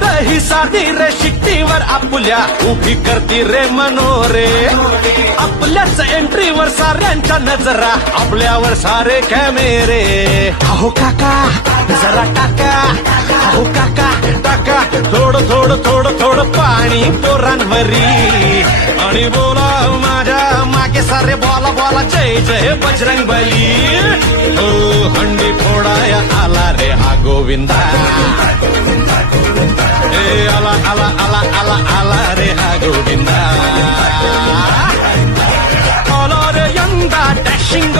पोर ही साधी रे शिट्टीवर आपल्या उभी करती रे मनोरे आपल्याच एंट्रीवर साऱ्यांच्या नजरा आपल्यावर सारे कॅमेरे अहो काका जरा टाका अहो काका टाका थोडं थोडं थोडं थोडं पाणी पोरांवरी आणि बोला माझ्या मागे सारे बोला बोला जय जय बजरंग बली हो हंडी फोडाया आला रे हा गोविंदा ए आला आला आला आला आला रे हा गोविंदा आला रे यंदा डॅशिंग